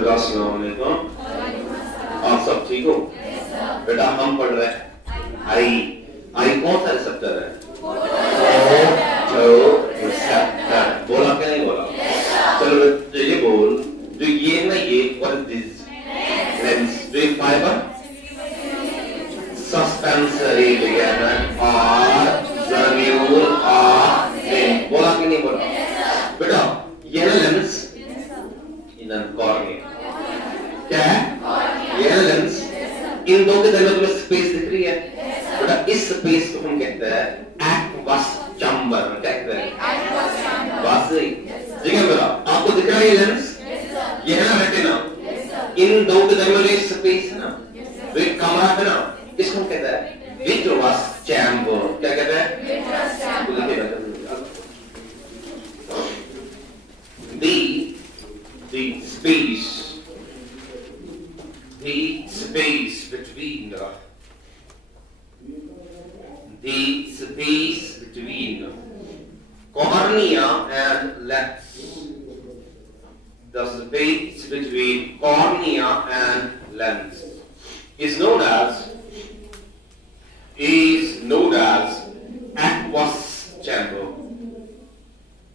बेटा अस्सलाम वालेकुम। आप सब ठीक हो? बेटा हम पढ़ रहे हैं आई कौन सा रिसेप्टर है? रिसेप्टर। बोला क्या नहीं बोला? चलो तो ये बोल, जो ये ना ये व्हाट इज दिस? लेंस। जो ये फाइबर सस्पेंसरी लिगामेंट और जर्म्यूल और वेन। बोला कि नहीं बोला? बेटा ये ना लेंस, कॉर्निया क्या है? ये लेंस, इन दो के दरमियान तुम्हें स्पेस दिख रही है बेटा, इस स्पेस को हम कहते हैं एक्वस चैम्बर। क्या कहते हैं? बात सही। ठीक है बेटा, आपको दिख रहा है ये लेंस, ये है ना रेटिना, इन दो के दरमियान ये स्पेस है ना, जो एक कमरा है ना, इसको हम कहते हैं विट्रस चैम्बर। क्या कहते हैं? Vitreous chamber. The space between cornea and lens. The space between cornea and lens is known as aqueous chamber.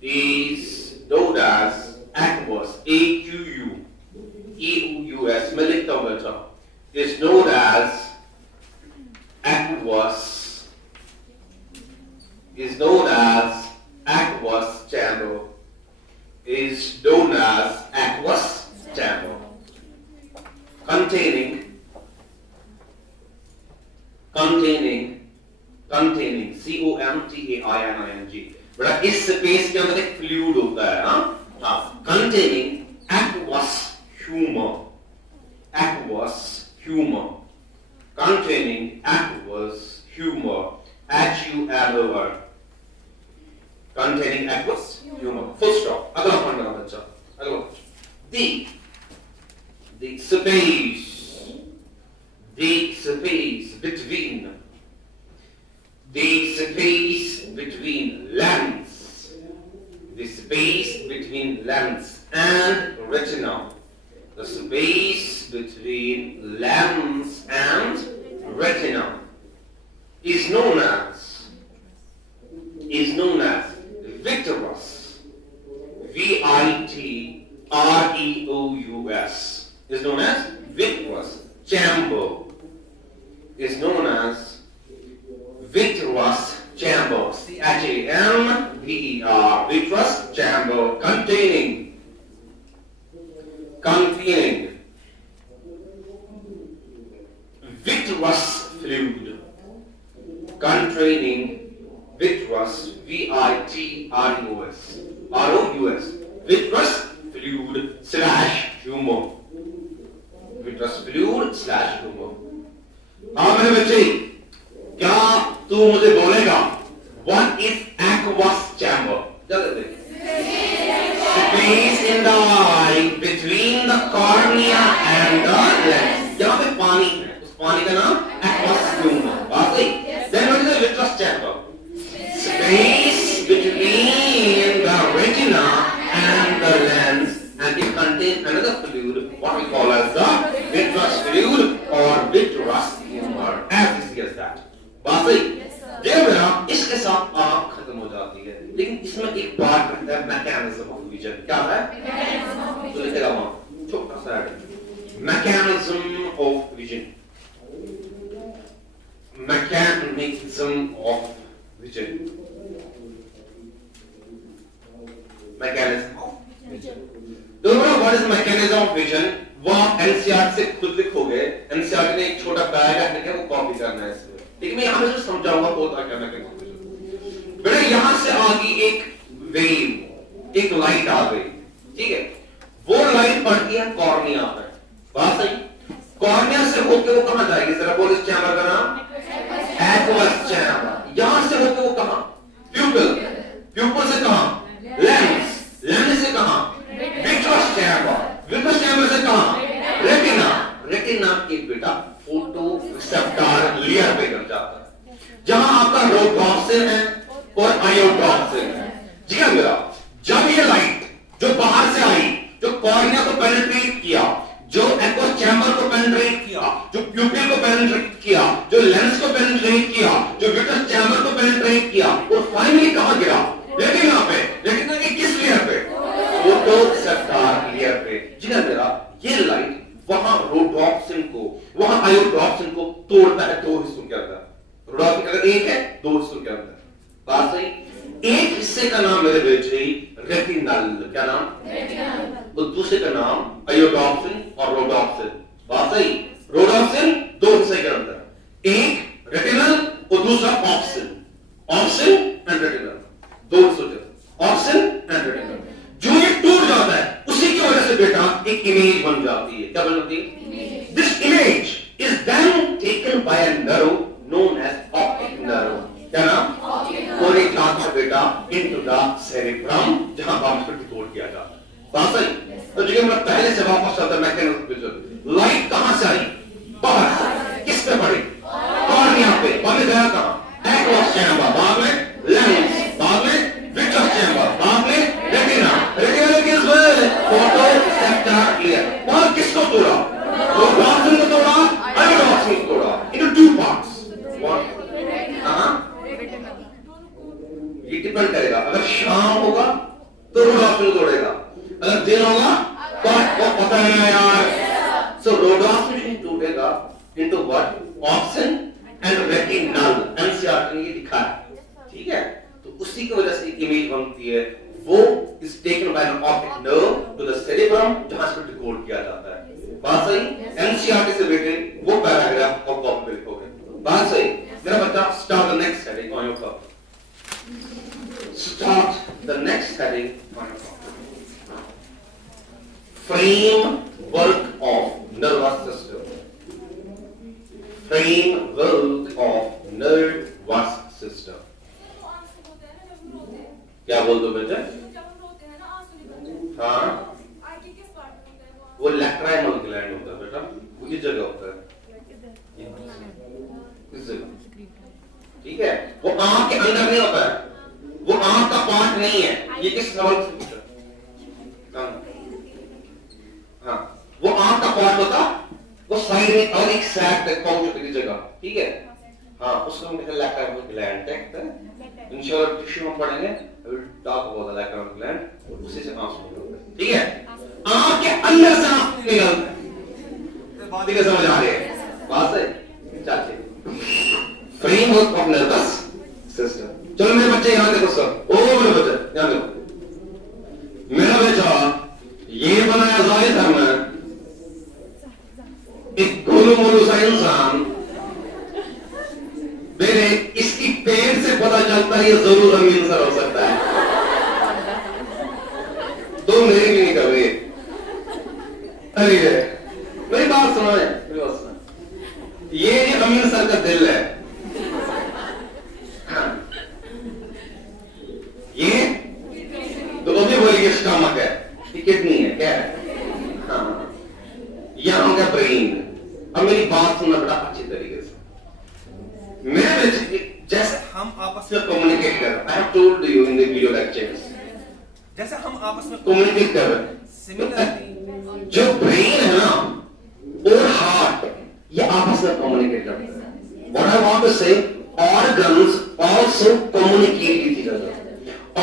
Is known as aqueous, A-Q-U-E-U-S, मैं लिखता हूं बेटा, is known as aqueous, chamber, containing C-O-N-T-A-I-N-I-N-G। बड़ा इस स्पेस के अंदर एक फ्लूइड होता है, हाँ, containing aqueous humor, containing aqueous humor, H-U-M-O-R, containing aqueous humor, full stop। अगला पॉइंट बना बच्चा, अगला the space between lens and retina. The space between lens and retina is known as vitreous, V-I-T-R-E-O-U-S, is known as vitreous chamber, C-H-A-M-B-E-R, vitreous chamber, containing vitreous fluid, V-I-T-R-E-O-S, R-O-U-S, vitreous fluid / humor, हाँ मेरे बच्चे, क्या तू मुझे बोलेगा what is aqueous chamber? जल्दी space in the eye between the cornea and the lens। यहाँ पे पानी है, उस पानी का नाम aqueous humor। बात सही। Then what is the vitreous chamber? Space between the retina and the lens, and it contains another fluid, what we call as the vitreous fluid or vitreous humor, as easy as that। बात सही। देखो बेटा, इसके साथ आँख खत्म हो जाती है, लेकिन इसमें एक बात रहता है मैकेनिज्म ऑफ विजन। क्या है? तो लिखेगा वहां छोटा सा मैकेनिज्म ऑफ विजन, दोनों what is mechanism of vision, वो आप एनसीईआरटी से खुद लिखोगे। एनसीईआरटी ने एक छोटा पैराग्राफ लिखा है, वो कॉपी करना है इसमें। ठीक है, मैं यहां पे जो समझाऊंगा बहुत आगे मैकेनिज्म ऑफ विजन। बेटा यहां से आ गई एक वेव, एक लाइट आ गई, ठीक है, वो लाइट पड़ती है कॉर्निया पे। बात सही। कॉर्निया से होके वो कहां जाएगी? जरा बोल इस चैम्बर का नाम एक्वस चैम्बर। यहां से होके वो कहां? प्यूपिल। प्यूपिल से कहां? लेंस। लेंस से कहां? Vitreous chamber. विट्रस चैम्बर से कहां? रेटिना। रेटिना की बेटा फोटो रिसेप्टर लेयर पे कर जाता है, जहां आपका रोडॉप्सिन है और आयोडॉप्सिन है। जी हाँ बेटा, जब ये लाइट जो बाहर से आई, जो कॉर्निया को पेनिट्रेट किया, जो प्यूपिल को पेनिट्रेट किया, जो लेंस को पेनिट्रेट किया, जो विट्रस चैम्बर को पेनिट्रेट किया, और फाइनली कहां गिरा? रेटिना पे। रेटिना के किस लेयर पे? फोटोसेप्टर लेयर पे। जी ना मेरा, ये लाइट वहां रोडोप्सिन को, वहां आयोडोप्सिन को तोड़ता है दो हिस्सों के अंदर। रोडोप्सिन अगर एक है, दो हिस्सों के अंदर। बात सही? एक हिस्से का नाम मेरे बेटे रेटिनल, क्या नाम? रेटिनल। और दूसरे का नाम आयोडोप्सिन और रोडोप्सिन। बात सही? रोडोप्सिन दो हिस्से के अंदर, एक रेटिनल और दूसरा ऑप्सिन। ऑप्सिन एंड रेटिनल, दो हिस्सों के अंदर, ऑप्सिन एंड रेटिनल। जो ये टूट जाता है, उसी की वजह से बेटा एक इमेज बन जाती है। क्या बन जाती है? This image is then taken by a nerve known as optic nerve. क्या नाम? और एक जाता बेटा इनटू द सेरेब्रम, जहां बात पर डिकोड किया जाता है। बात सही? तो जो मैं पहले से वापस आता मैकेनिज्म, लाइट कहां से आई? बाहर। किस पे पड़ी? कॉर्निया पे। बाद में गया कहां? एक्वस चैम्बर, बाद में लेंस, बाद में विट्रस चैम्बर, बाद में रेटिना। रेटिना किस में? फोटोसेप्टर लेयर। और किसको तोड़ा? रोडोप्सिन को तोड़ा, आयोडोप्सिन को तोड़ा, इनटू टू पार्ट्स। ये डिपेंड करेगा, अगर शाम होगा तो रोडोप्सिन तोड़ेगा, अगर दिन होगा तो आपको पता है यार। सो रोडोप्सिन टूटेगा into what? Obscene and retinal. NCERT ने ये लिखा है, ठीक है? तो उसी की वजह से एक इमेज बनती है, वो is taken by an optic nerve to the cerebrum, जहां से डिकोड किया जाता है। बात सही? एनसीईआरटी से बेटे वो पैराग्राफ और कॉपी पे लिखोगे। बात सही? मेरा बच्चा start the next heading on your copy. Start the next heading on your copy. Framework of nervous system. Framework of nervous system. क्या बोल दो बेटा? हाँ, वो लैक्राइमल ग्लैंड होता है बेटा, वो किस जगह होता है? इस जगह, ठीक है? वो आंख के अंदर नहीं होता है, वो आंख का पार्ट नहीं है। ये किस सवाल से पूछा? हाँ, वो आंख का पार्ट होता, वो साइड में और एक सैक तक पाउच होती है जगह, ठीक है? हाँ, उसको हम कहते हैं लैक्राइमल ग्लैंड, कहते हैं। इंशाल्लाह टिश्यू में पढ़ेंगे, I will talk about the lacrimal gland, और उसी से आंसू निकलता है, ठीक है? आंख के अंदर से आंसू निकलता है। बात ही समझ आ रही है? बात है? चलिए, फ्रेमवर्क ऑफ नर्वस सिस्टम। चलो मेरे बच्चे यहां देखो सब। ओ मेरे बच्चे यहां देखो। मेरा बेटा ये बनाया जाहिद हमने, एक गोलू मोलू सा इंसान, मेरे इसकी पेड़ से पता चलता है ये जरूर अमीन सर हो सकता है। तो मेरी भी नहीं कर रही। अरे मेरी बात सुनो, मेरी बात सुनो। ये अमीन सर का दिल है, ये तो अभी बोलिए स्टमक है, ये किडनी है, क्या है? हाँ, यहां का ब्रेन। अब मेरी बात सुनना बड़ा अच्छी तरीके से। मेरे जैसे हम आपस में कम्युनिकेट कर रहे हैं, I have told you in the video lectures, जैसे हम आपस में कम्युनिकेट कर रहे हैं। सिमिलरली जो ब्रेन है ना और हार्ट, ये आपस में कम्युनिकेट करते हैं। व्हाट आई वांट टू से, organs also communicate with each other,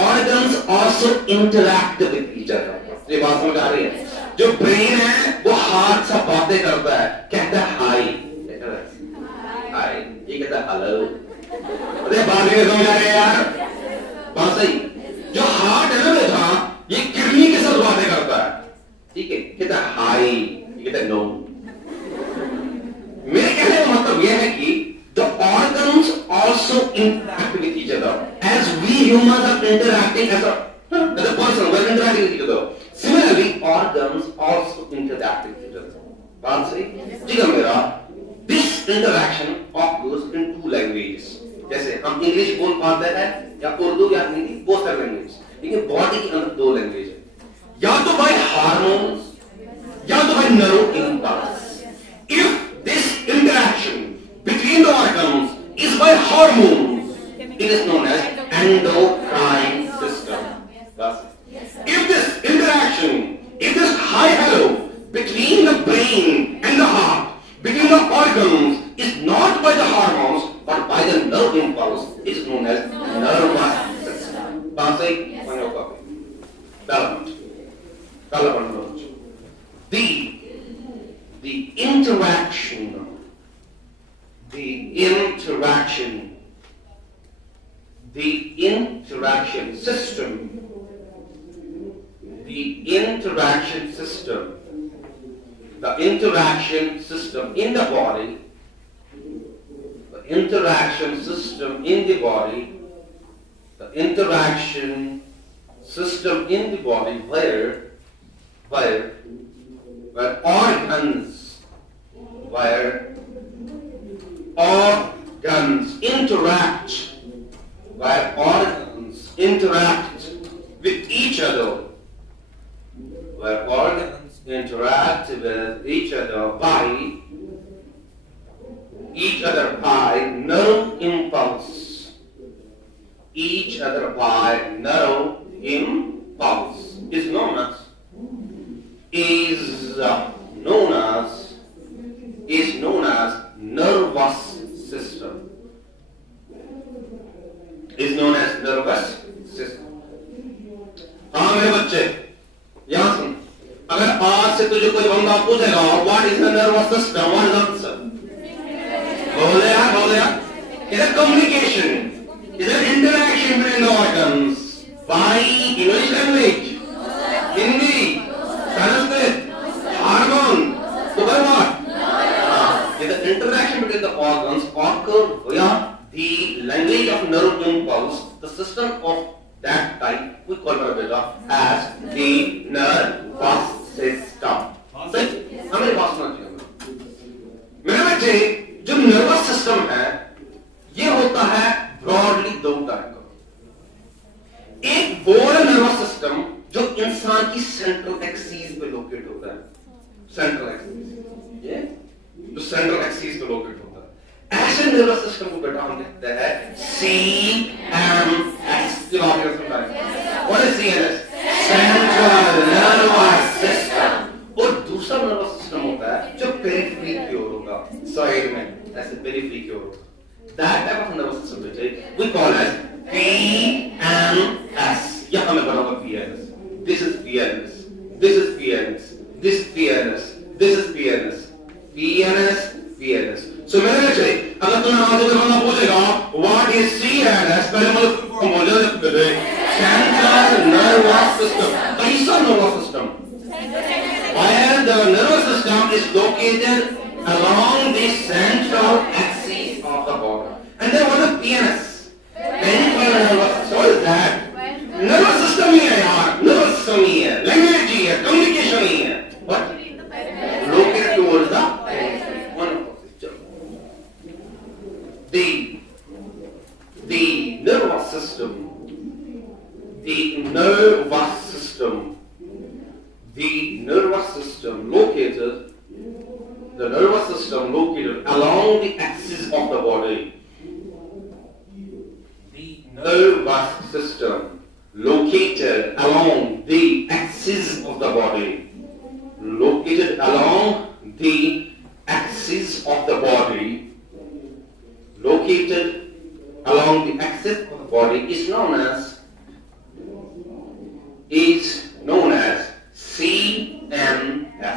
organs also interact with each other. ये बात समझ आ रही है? जो ब्रेन है वो हार्ट से बातें करता है, कहता है हाय, कहता है हाय, ये कहता है हेलो। अरे बात नहीं समझ आ रही है यार? बात सही? जो हार्ट है ना बेटा, ये किडनी के साथ बातें करता है, ठीक है? कहता है हाय, ये कहता है नो। मेरे कहने का मतलब यह है कि the organs also interact with each other as we humans are interacting as a person, we're interacting with each other. Similarly, organs also interact with each other. बात सही? ठीक है मेरा? This interaction occurs in two languages. जैसे हम इंग्लिश बोल पाते हैं या उर्दू या हिंदी, both are languages. लेकिन बॉडी के अंदर दो लैंग्वेज है, या तो by hormones या तो by nerve impulse. If this interaction between the organs is by hormones, it is known as endocrine system. If this interaction, if this high hello between the brain and the heart, between the Kala pannam. The interaction system, the interaction system in the body, the interaction system in the body, the interaction system in the body where organs interact with each other, where organs interact with each other by nerve impulse. Each other by nerve impulse is known as nervous system. Is known as nervous system. हाँ मेरे बच्चे यहाँ सुन, अगर आज से तुझे कोई बंदा पूछेगा what is the nervous system, what is the answer? बोले यार it's a communication, it's an interaction between the organs by English language, Hindi, Sanskrit, hormone, so by what? The interaction between the organs occur via the language of nerve impulse, the system of that type we call it as the nervous system. हमें बात सुनना चाहिए मेरे बच्चे, जो nervous system है ये होता है broadly दो टाइप का. एक वो है nervous system जो इंसान की central axis पे locate होता है. central axis, ये तो central axis पे locate होता है. ऐसे nervous system को बेटा हम कहते हैं CNS. जो आपने सुना है. What is CNS? Central Nervous System. और दूसरा nervous system होता है जो periphery की ओर होगा, side में ऐसे periphery की ओर होगा. That type of nervous system बेटे we call as PNS. यहाँ में बना हुआ PNS. This is PNS. This is PNS. This is PNS. This is PNS. PNS. So मेरे बच्चे, अगर तुम्हें आज अगर बंदा पूछेगा what is CNS, पहले मुझे बोलो Central Nervous System. कैसा nervous system? Where the nervous system is located along the central axis of the body. And then what is PNS? Peripheral nervous system. What is that? Nervous system ही है यार, nervous system ही है, language ही है, communication ही है. What? Located towards the the nervous system located along the axis of the body. The nervous system located along the axis of the body. Located along the axis of the body. Located along the axis of the body is known as CNS.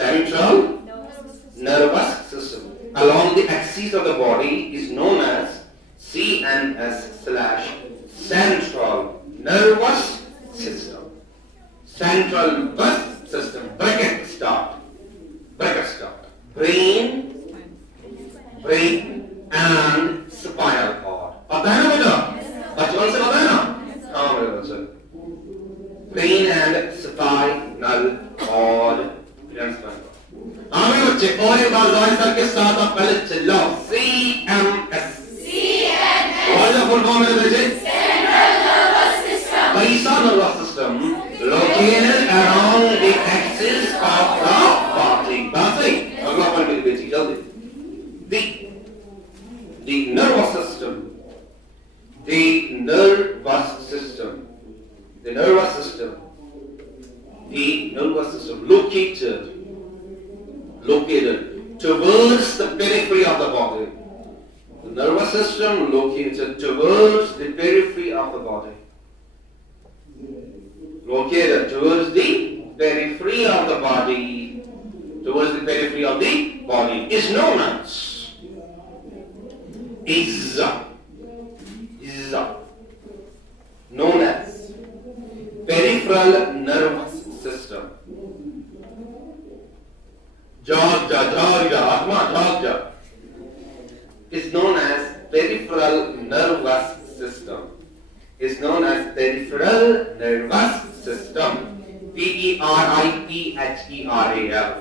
Central Nervous System. Along the axis of the body is known as CNS/Central Nervous System. Central Nervous System. Bracket start. Brain and spinal cord. पता है ना बेटा? बचपन से पता है ना? हाँ मेरे बच्चे. Brain and spinal cord. हाँ मेरे बच्चे, और एक बार गाइस सर के साथ आप पहले चिल्लाओ. CNS. और जो फुल फॉर्म है बच्चे? Central Nervous System. कैसा nervous system? Located around the axis of the body. बात सही? अगला पॉइंट मेरी बेटी जल्दी. The nervous system located towards the periphery of the body. nervous system located towards the periphery of the body. Located towards the periphery of the body. Towards the periphery of the body is known as known as peripheral nervous system. Jagja is known as peripheral nervous system. Is known as peripheral nervous system. P-E-R-I-P-H-E-R-A-L.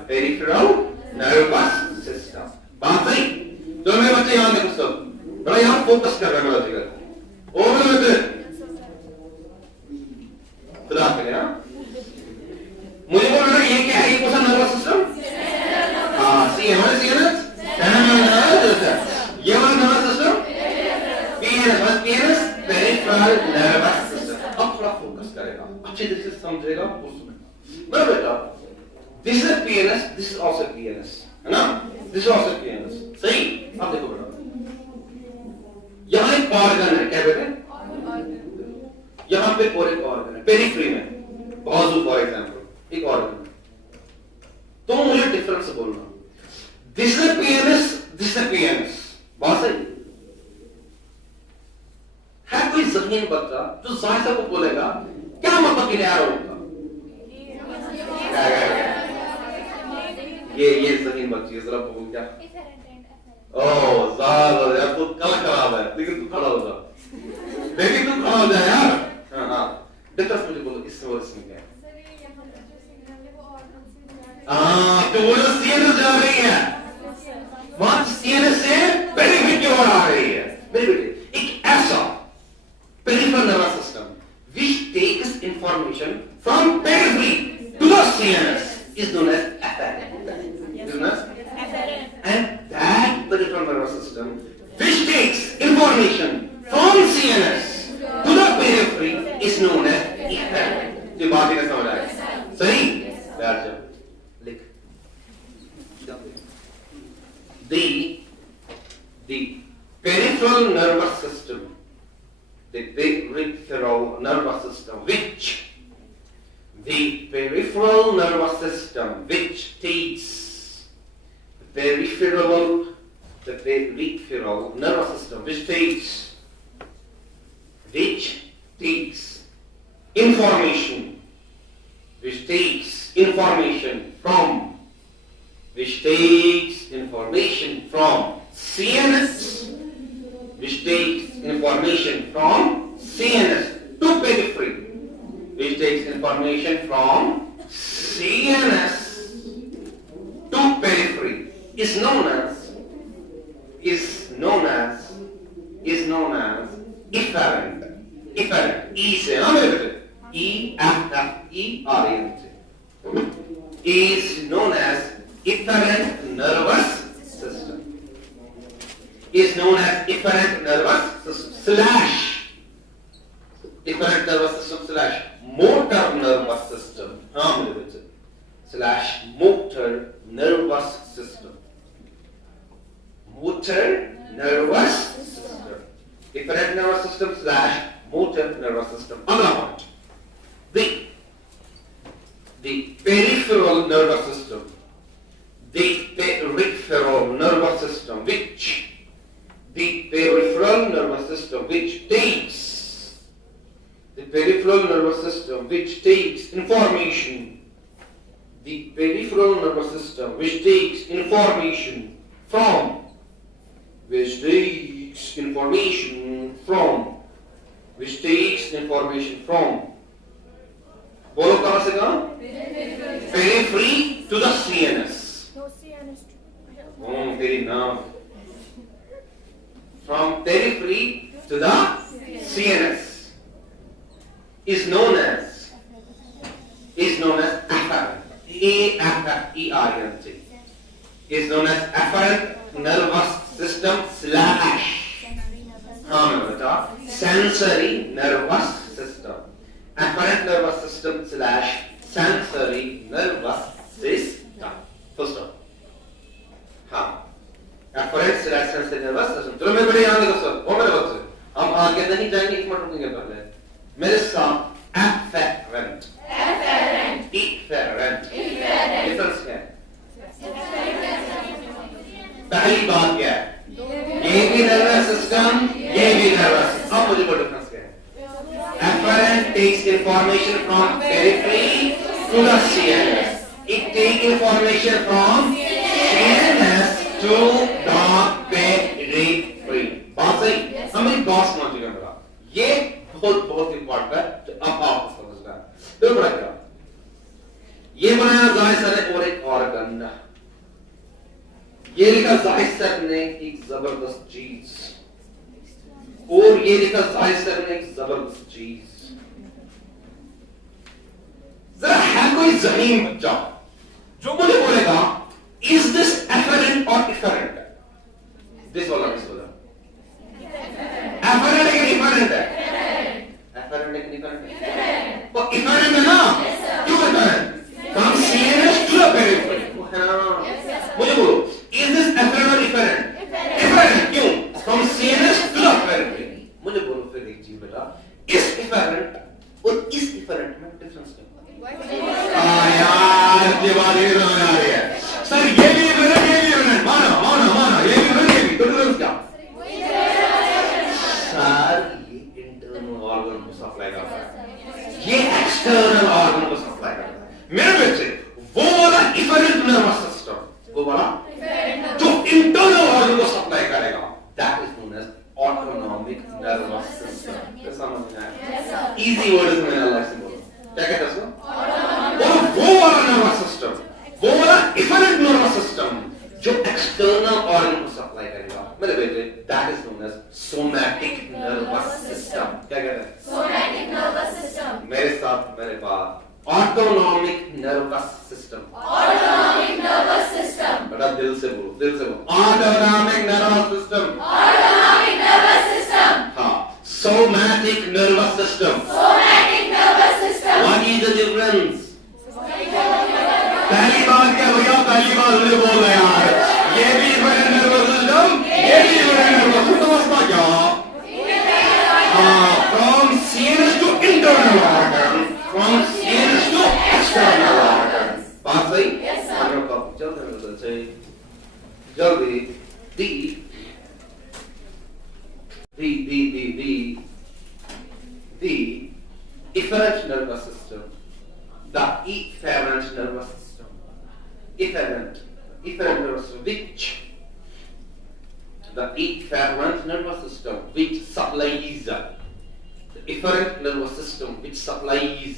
Peripheral nervous system. बात सही? तो मेरे बच्चे यहाँ देखो सब. बड़ा यहाँ फोकस कर रहे हैं मेरा जिगर. ओवर बच्चे. खुदा करे ना. मुझे बोल रहे ये क्या है? ये कौन सा नर्वस सिस्टम? हाँ, सी है हमारे CNS. ये वाला nervous system? PNS, peripheral nervous system. अब थोड़ा फोकस करेगा. अच्छे तरह से समझेगा. बड़ा बेटा. This is PNS. This is also PNS. है ना? This is also PNS. सही? अब देखो बेटा. यहाँ एक ऑर्गन है. क्या कहते हैं? यहाँ पे और एक ऑर्गन है. पेरिफेरी में. बाजू फॉर एग्जाम्पल. एक ऑर्गन है. तो मुझे डिफरेंस बोलना. This is PNS. This is PNS. बात सही? है कोई ज़हीन बच्चा जो जायसा को बोलेगा क्या मतलब क्लियर होगा? ये ज़हीन बच्ची है जरा बोल क्या? ओह ज़ाल यार तू कल खराब है लेकिन तू खड़ा हो जा यार. हाँ डिफरेंस मुझे बोलो इस वर्ड में क्या है? तो वो जो CNS जा रही है वहां CNS से पेरिफेरी की ओर आ रही है. मेरे बेटे एक ऐसा peripheral nervous system which takes information from periphery to the CNS is known as afferent. And that peripheral nervous system which takes information from CNS to the periphery is known as efferent. ये बात ही समझ आए? सही? बैठ जाओ. लिख. The peripheral nervous system. The peripheral nervous system which takes the peripheral nervous system which takes information from CNS to periphery, which takes information from CNS to periphery is known as efferent. E से ना मेरे बेटे. E-F-F-E-R-E-N-T is known as efferent nervous system. Is known as efferent nervous system efferent nervous system / motor nervous system. हाँ मेरे बच्चे / motor nervous system. Motor nervous system. Efferent nervous system / motor nervous system. Another point. The peripheral nervous system. The peripheral nervous system which takes information from बोलो कहां से कहां? Periphery to the CNS. Very now. From periphery to the CNS is known as afferent. E-F-F-E-R-E-N-T is known as afferent nervous system / sensory nervous system. Afferent nervous system / sensory nervous system. First one. हाँ. Afferent / sensory nervous system. चलो मैं बड़े यहाँ देखो सर, वो मेरे बच्चे, हम आगे नहीं जाएंगे, एक मिनट रुकेंगे पहले, मेरे साथ afferent, efferent, डिफरेंस क्या है? पहली बात क्या है? ये भी नर्वस सिस्टम, ये भी नर्वस। अब मुझे कोई डिफरेंस क्या है? Afferent takes information from periphery to the CNS. It takes information from CNS to the periphery. बात सही? हम एक बात समझ गए मेरा। ये बहुत इंपॉर्टेंट है, जो अब आपको समझना है। देखो बड़ा क्या? ये बनाया जाहिर सर ने और एक ऑर्गन। ये लिखा जाहिर सर ने एक जबरदस्त चीज, और ये लिखा जाहिर सर ने एक जबरदस्त चीज। जरा है कोई जमीन बच्चा जो मुझे बोलेगा इज दिस एफरेंट और इफरेंट? दिस वाला एफरेंट है कि इफरेंट है? एफरेंट है कि इफरेंट है? तो इफरेंट है ना? क्यों efferent? From CNS to the periphery. मुझे बोलो, is this afferent or efferent? Efferent. क्यों? From CNS to the periphery. मुझे बोलो फिर एक चीज बेटा, इस efferent और इस efferent में डिफरेंस क्या? यार ये बात ये समझ आ रही है सर, ये भी efferent, ये भी efferent, मानो, ये भी efferent, ये भी, तो डिफरेंस क्या? सर ये इंटरनल ऑर्गन को सप्लाई करता है, ये एक्सटर्नल ऑर्गन को सप्लाई करता है। मेरे बच्चे वो वाला इफरेंट नर्वस सिस्टम, वो वाला जो इंटरनल ऑर्गन को सप्लाई करेगा, that is known as autonomic nervous system. क्या समझ में आया? इजी वर्ड में अलग से बोलो, क्या कहते हैं उसको? और वो वाला नर्वस सिस्टम, वो वाला इफरेंट नर्वस सिस्टम जो एक्सटर्नल ऑर्गन को सप्लाई करेगा, मेरे बेटे, that is known as somatic nervous system. क्या कहते हैं? Somatic nervous system. मेरे साथ मेरे पास autonomic nervous system. Autonomic nervous system. बड़ा दिल से बोलो, दिल से बोलो, autonomic nervous system. Autonomic nervous system. हाँ, somatic nervous system. Somatic nervous system. What is the difference? पहली बात क्या भैया? पहली बात मुझे बोल रहे यार, ये भी इफरेंट नर्वस सिस्टम, ये भी इफरेंट नर्वस सिस्टम। समझता क्या? हाँ, from CNS to internal organ, from CNS to external organ. बात सही? Yes sir. जल्दी the efferent nervous system, the efferent nervous system, efferent nervous system, which the efferent nervous system which supplies the efferent nervous system which supplies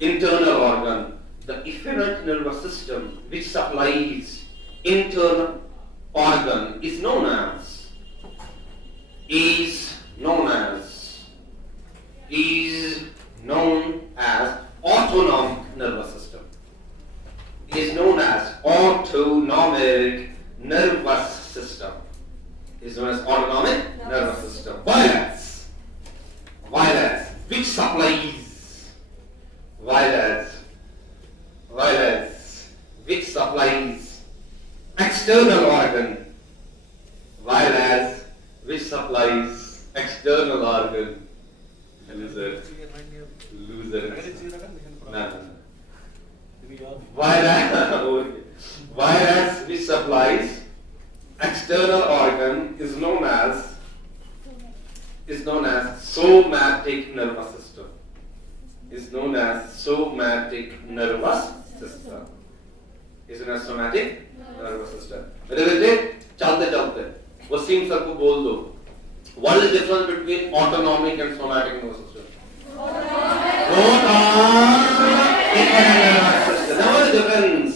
internal organ, the efferent nervous system which supplies internal organ is known as autonomic nervous system. Is known as autonomic nervous system. Is known as autonomic nervous system. Virus which supplies which supplies external organ, virus which supplies external organ. Loser. No. Virus which supplies external organ is known as somatic nervous system. Is known as somatic nervous system. Is known as somatic nervous system. मेरे बेटे चलते चलते वसीम सर को बोल दो, what is the difference between autonomic and somatic nervous system? Both are independent nervous system. Now what is the difference?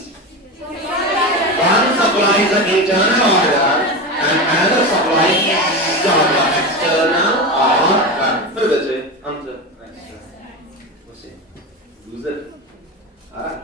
One supplies the internal organ and another supplies the external organ. मेरे बेटे answer next. Loser. Ah.